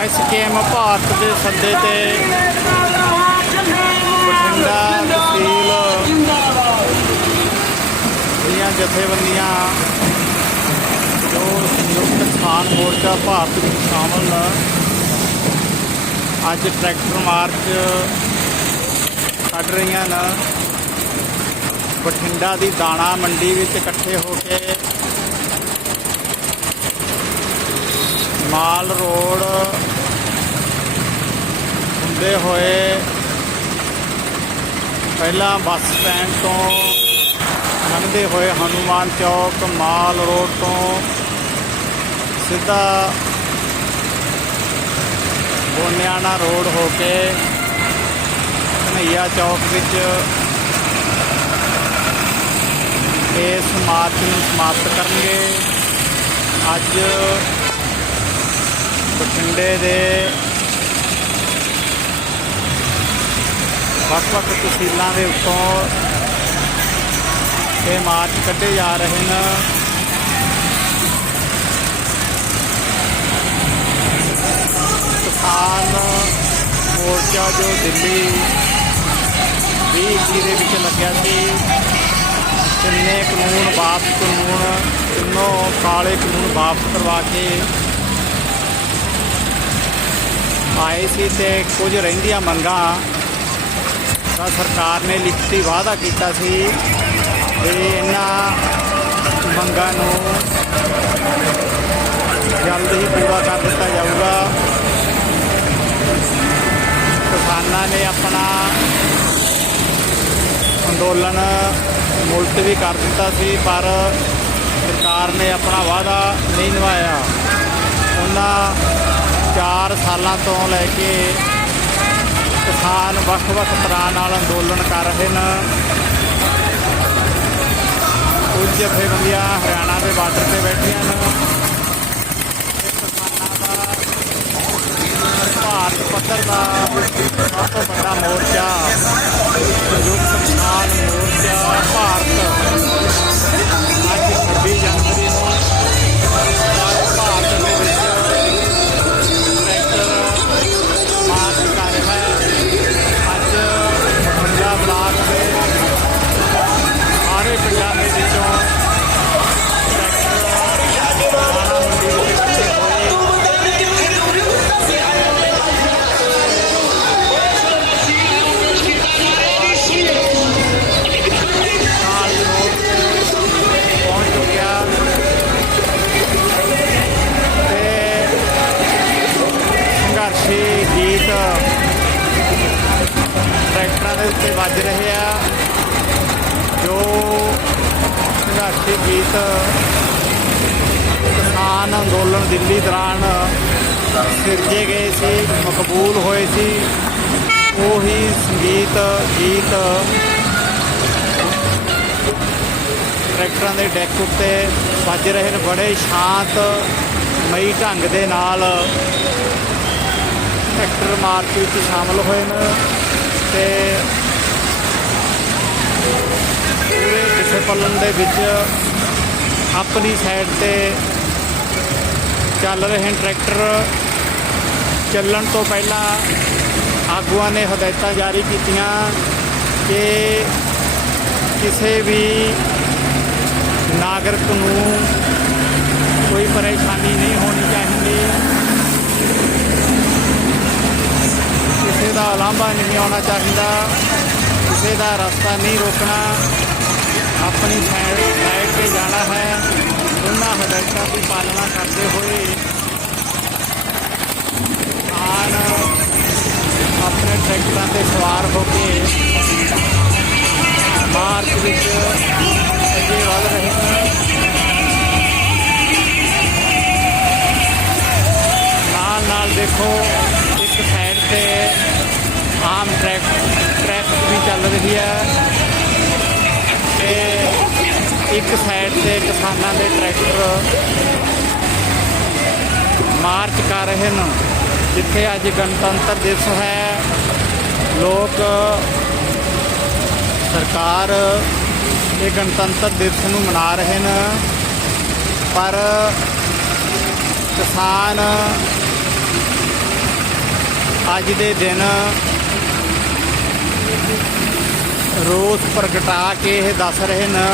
SKM Bharat ਦੇ ਸੱਦੇ ਤੇ ਬਠਿੰਡਾ, ਤਹਿਸੀਲ ਦੀਆਂ ਜਥੇਬੰਦੀਆਂ ਜੋ ਸੰਯੁਕਤ ਕਿਸਾਨ ਮੋਰਚਾ ਭਾਰਤ ਵਿੱਚ ਸ਼ਾਮਲ ਅੱਜ ਟਰੈਕਟਰ ਮਾਰਚ ਕੱਢ ਰਹੀਆਂ ਨੇ। ਬਠਿੰਡਾ ਦੀ ਦਾਣਾ ਮੰਡੀ ਵਿੱਚ ਇਕੱਠੇ ਹੋ ਕੇ ਮਾਲ ਰੋਡ ਹੁੰਦੇ ਹੋਏ ਪਹਿਲਾਂ ਬੱਸ ਸਟੈਂਡ ਤੋਂ ਲੰਘਦੇ ਹੋਏ ਹਨੂਮਾਨ ਚੌਕ ਮਾਲ ਰੋਡ ਤੋਂ ਸਿੱਧਾ ਬੋਨਿਆਣਾ ਰੋਡ ਹੋ ਕੇ ਕਨਈਆ ਚੌਕ ਵਿੱਚ ਇਸ ਮਾਰਚ ਨੂੰ ਸਮਾਪਤ ਕਰਨਗੇ। ਅੱਜ ਬਠਿੰਡੇ ਦੇ ਵੱਖ-ਵੱਖ ਤਹਿਸੀਲਾਂ ਦੇ ਉੱਤੋਂ ਇਹ ਮਾਰਚ ਕੱਢੇ ਜਾ ਰਹੇ ਨੇ। ਕਿਸਾਨ ਮੋਰਚਾ ਜੋ ਦਿੱਲੀ 2021 ਦੇ ਵਿੱਚ ਲੱਗਿਆ ਸੀ ਤਿੰਨੇ ਕਾਨੂੰਨ ਵਾਪਸ, ਕਾਨੂੰਨ ਤਿੰਨੋਂ ਕਾਲੇ ਕਾਨੂੰਨ ਵਾਪਸ ਕਰਵਾ ਕੇ ਆਏ ਸੀ ਤੇ ਕੁਝ ਰਹਿੰਦੀਆਂ ਮੰਗਾਂ ਦਾ ਸਰਕਾਰ ਨੇ ਲਿਖਤੀ ਵਾਅਦਾ ਕੀਤਾ ਸੀ ਕਿ ਇਹਨਾਂ ਮੰਗਾਂ ਨੂੰ ਜਲਦ ਹੀ ਪੂਰਾ ਕਰ ਦਿੱਤਾ ਜਾਊਗਾ। ਕਿਸਾਨਾਂ ਨੇ ਆਪਣਾ ਅੰਦੋਲਨ ਮੁਲਤਵੀ ਕਰ ਦਿੱਤਾ ਸੀ, ਪਰ ਸਰਕਾਰ ਨੇ ਆਪਣਾ ਵਾਅਦਾ ਨਹੀਂ ਨਿਭਾਇਆ। ਉਹਨਾਂ 4 ਸਾਲਾਂ ਤੋਂ ਲੈ ਕੇ ਕਿਸਾਨ ਵੱਖ-ਵੱਖ ਤਰ੍ਹਾਂ ਨਾਲ ਅੰਦੋਲਨ ਕਰ ਰਹੇ ਨੇ। ਕੁਝ ਜਥੇਬੰਦੀਆਂ ਹਰਿਆਣਾ ਦੇ ਬਾਰਡਰ ਤੇ ਬੈਠੀਆਂ ਨੇ। ਕਿਸਾਨਾਂ ਦਾ ਭਾਰਤ ਪੱਧਰ ਦਾ ਸਭ ਤੋਂ ਵੱਡਾ ਮੋਰਚਾ ਰਹੇ ਆ, ਜੋ ਸੰਘਰਸ਼ੀ ਗੀਤ ਕਿਸਾਨ ਅੰਦੋਲਨ ਦਿੱਲੀ ਦੌਰਾਨ ਸਿਰਜੇ ਗਏ ਸੀ, ਮਕਬੂਲ ਹੋਏ ਸੀ, ਉਹੀ ਸੰਗੀਤ ਗੀਤ ਟਰੈਕਟਰਾਂ ਦੇ ਡੈਕ ਉੱਤੇ ਵੱਜ ਰਹੇ ਨੇ, ਬੜੇ ਸ਼ਾਂਤ, ਮਈ ਢੰਗ ਦੇ ਨਾਲ ਟਰੈਕਟਰ ਮਾਰਚ ਵਿੱਚ ਸ਼ਾਮਲ ਹੋਏ ਨੇ ਤੇ ਪੂਰੇ ਪੱਲਣ ਦੇ ਵਿੱਚ ਆਪਣੀ ਸਾਈਡ ਤੇ ਚੱਲ ਰਹੇ ਟਰੈਕਟਰ ਚੱਲਣ ਤੋਂ ਪਹਿਲਾਂ ਆਗੂਆਂ ਨੇ ਹਦਾਇਤਾਂ ਜਾਰੀ ਕੀਤੀਆਂ ਕਿ ਕਿਸੇ ਵੀ ਨਾਗਰਿਕ ਨੂੰ ਕੋਈ ਪਰੇਸ਼ਾਨੀ ਨਹੀਂ ਹੋਣੀ ਚਾਹੀਦੀ। ਕਿਸੇ ਦਾ ਉਲਾਂਭਾ ਨਹੀਂ ਆਉਣਾ ਚਾਹੀਦਾ। ਕਿਸੇ ਦਾ ਰਸਤਾ ਨਹੀਂ ਰੋਕਣਾ। ਆਪਣੀ ਸਾਈਡ ਸਾਈਡ ਤੇ ਜਾਣਾ ਹੈ। ਉਹਨਾਂ ਹਦਾਇਤਾਂ ਦੀ ਪਾਲਣਾ ਕਰਦੇ ਹੋਏ ਆਨ ਆਪਣੇ ਟਰੈਕਟਰਾਂ ਤੇ ਸਵਾਰ ਹੋ ਕੇ ਇੱਕ ਸਾਈਡ ਤੇ ਕਿਸਾਨਾਂ ਦੇ ਟਰੈਕਟਰ ਮਾਰਚ ਕਰ ਰਹੇ ਨੇ, ਜਿੱਥੇ ਅੱਜ ਗਣਤੰਤਰ ਦਿਵਸ ਹੈ। ਲੋਕ ਸਰਕਾਰ ਇਹ ਗਣਤੰਤਰ ਦਿਵਸ ਨੂੰ ਮਨਾ ਰਹੇ ਨੇ, ਪਰ ਕਿਸਾਨ ਅੱਜ ਦੇ ਦਿਨ ਰੋਸ ਪ੍ਰਗਟਾ ਕੇ ਇਹ ਦੱਸ ਰਹੇ ਨੇ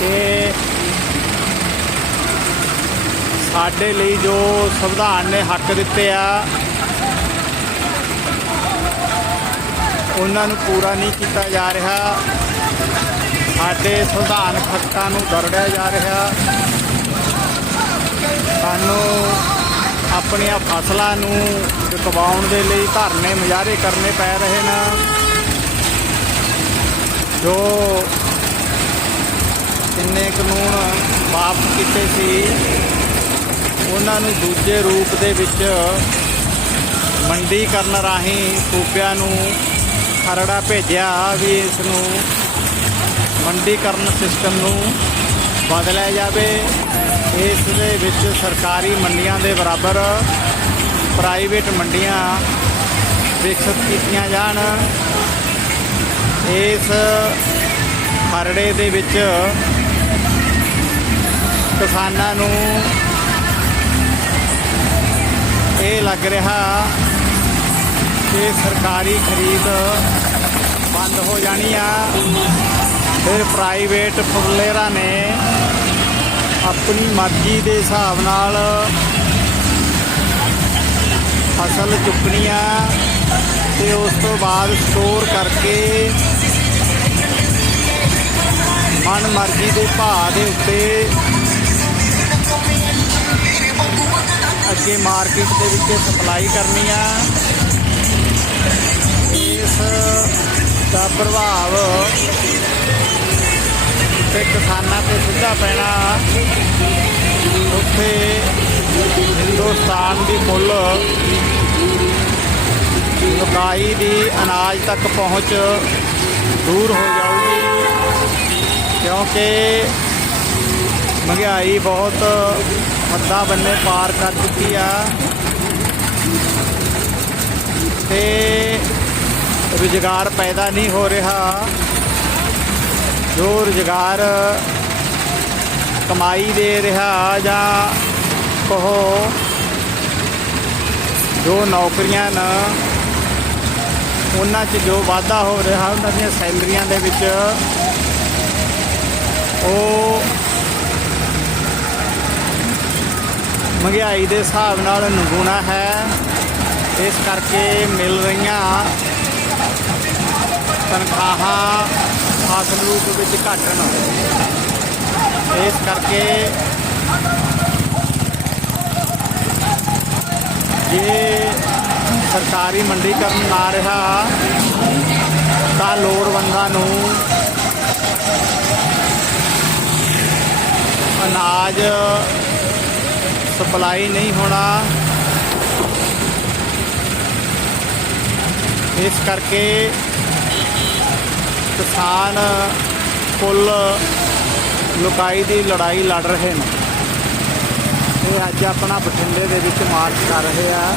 ਕਿ ਸਾਡੇ ਲਈ ਜੋ ਸੰਵਿਧਾਨ ਨੇ ਹੱਕ ਦਿੱਤੇ ਆ, ਉਹਨਾਂ ਨੂੰ ਪੂਰਾ ਨਹੀਂ ਕੀਤਾ ਜਾ ਰਿਹਾ। ਸਾਡੇ ਸੰਵਿਧਾਨ ਹੱਕਾਂ ਨੂੰ ਦਰੜਿਆ ਜਾ ਰਿਹਾ। ਸਾਨੂੰ ਆਪਣੀਆਂ ਫਸਲਾਂ ਨੂੰ ਚੁਕਵਾਉਣ ਦੇ ਲਈ ਧਰਨੇ ਮੁਜ਼ਾਹਰੇ ਕਰਨੇ ਪੈ ਰਹੇ ਨੇ। ਜੋ ਜਿੰਨੇ ਕਾਨੂੰਨ ਵਾਪਸ ਕੀਤੇ ਸੀ, ਉਹਨਾਂ ਨੂੰ ਦੂਜੇ ਰੂਪ ਦੇ ਵਿੱਚ ਮੰਡੀਕਰਨ ਰਾਹੀਂ ਸੂਬਿਆਂ ਨੂੰ ਖਰੜਾ ਭੇਜਿਆ ਵੀ ਇਸ ਨੂੰ ਮੰਡੀਕਰਨ ਸਿਸਟਮ ਨੂੰ ਬਦਲਿਆ ਜਾਵੇ। ਇਸ ਦੇ ਵਿੱਚ ਸਰਕਾਰੀ ਮੰਡੀਆਂ ਦੇ ਬਰਾਬਰ ਪ੍ਰਾਈਵੇਟ ਮੰਡੀਆਂ ਵਿਕਸਿਤ ਕੀਤੀਆਂ ਜਾਣ। ਇਸ ਖਰੜੇ ਦੇ ਵਿੱਚ ਕਿਸਾਨਾਂ ਨੂੰ ਇਹ ਲੱਗ ਰਿਹਾ ਕਿ ਸਰਕਾਰੀ ਖਰੀਦ ਬੰਦ ਹੋ ਜਾਣੀ ਆ। ਫਿਰ ਪ੍ਰਾਈਵੇਟ ਫੁੱਲੇਰਾਂ ਨੇ ਆਪਣੀ ਮਰਜ਼ੀ ਦੇ ਹਿਸਾਬ ਨਾਲ ਫਸਲ ਚੁੱਕਣੀ ਆ ਤੇ ਉਸ ਤੋਂ ਬਾਅਦ ਸਟੋਰ ਕਰਕੇ ਮਨ ਮਰਜ਼ੀ ਦੇ ਭਾਅ ਦੇ ਉੱਤੇ ਅੱਗੇ ਮਾਰਕੀਟ ਦੇ ਵਿੱਚ ਸਪਲਾਈ ਕਰਨੀ ਆ। ਇਸ ਦਾ ਪ੍ਰਭਾਵ ਤੇ ਕਿਸਾਨਾਂ ਤੇ ਸਿੱਧਾ ਪੈਣਾ। ਉੱਥੇ ਹਿੰਦੁਸਤਾਨ ਦੀ ਕੁੱਲ ਲੁਕਾਈ ਦੀ ਅਨਾਜ ਤੱਕ ਪਹੁੰਚ ਦੂਰ ਹੋ ਜਾਊਗੀ, ਕਿਉਂਕਿ ਮਹਿੰਗਾਈ ਬਹੁਤ ਹੱਦਾਂ ਬੰਨੇ ਪਾਰ ਕਰ ਚੁੱਕੀ ਆ। ਤੇ ਰੁਜ਼ਗਾਰ ਪੈਦਾ ਨਹੀਂ ਹੋ ਰਿਹਾ। ਜੋ ਰੁਜ਼ਗਾਰ ਕਮਾਈ ਦੇ ਰਿਹਾ ਜਾਂ ਕਹੋ ਜੋ ਨੌਕਰੀਆਂ ਨਾ, ਉਹਨਾਂ 'ਚ ਜੋ ਵਾਧਾ ਹੋ ਰਿਹਾ, ਉਹਨਾਂ ਦੀਆਂ ਸੈਲਰੀਆਂ ਦੇ ਵਿੱਚ, ਉਹ ਮਹਿੰਗਾਈ ਦੇ ਹਿਸਾਬ ਨਾਲ ਨਗੂਣਾ ਹੈ। ਇਸ ਕਰਕੇ ਮਿਲ ਰਹੀਆਂ ਤਨਖਾਹਾਂ ਫਸਲ ਰੂਪ ਵਿੱਚ ਘਟਣ ਇਸ ਕਰਕੇ ਜੇ ਸਰਕਾਰੀ ਮੰਡੀਕਰਨ ਨਾ ਰਿਹਾ, ਤਾਂ ਲੋੜਵੰਦਾਂ ਨੂੰ ਅਨਾਜ ਸਪਲਾਈ ਨਹੀਂ ਹੋਣਾ। ਇਸ ਕਰਕੇ ਕਿਸਾਨ ਕੁੱਲ ਲੁਕਾਈ ਦੀ ਲੜਾਈ ਲੜ ਰਹੇ ਨੇ। ਇਹ ਅੱਜ ਆਪਣਾ ਬਠਿੰਡੇ ਦੇ ਵਿੱਚ ਮਾਰਚ ਕਰ ਰਹੇ ਆ।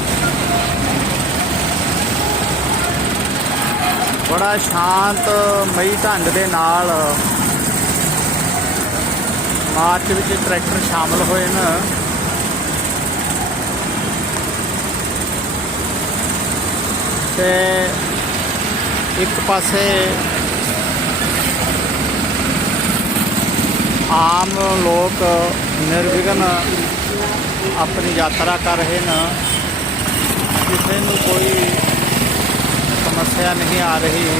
ਬੜਾ ਸ਼ਾਂਤ ਮਈ ਢੰਗ ਦੇ ਨਾਲ ਮਾਰਚ ਵਿੱਚ ਟਰੈਕਟਰ ਸ਼ਾਮਲ ਹੋਏ ਨੇ। ਤੇ ਇੱਕ ਪਾਸੇ ਆਮ ਲੋਕ ਨਿਰਵਿਘਨ ਆਪਣੀ ਯਾਤਰਾ ਕਰ ਰਹੇ ਨੇ। ਕਿਸੇ ਨੂੰ ਕੋਈ ਸਮੱਸਿਆ ਨਹੀਂ ਆ ਰਹੀ।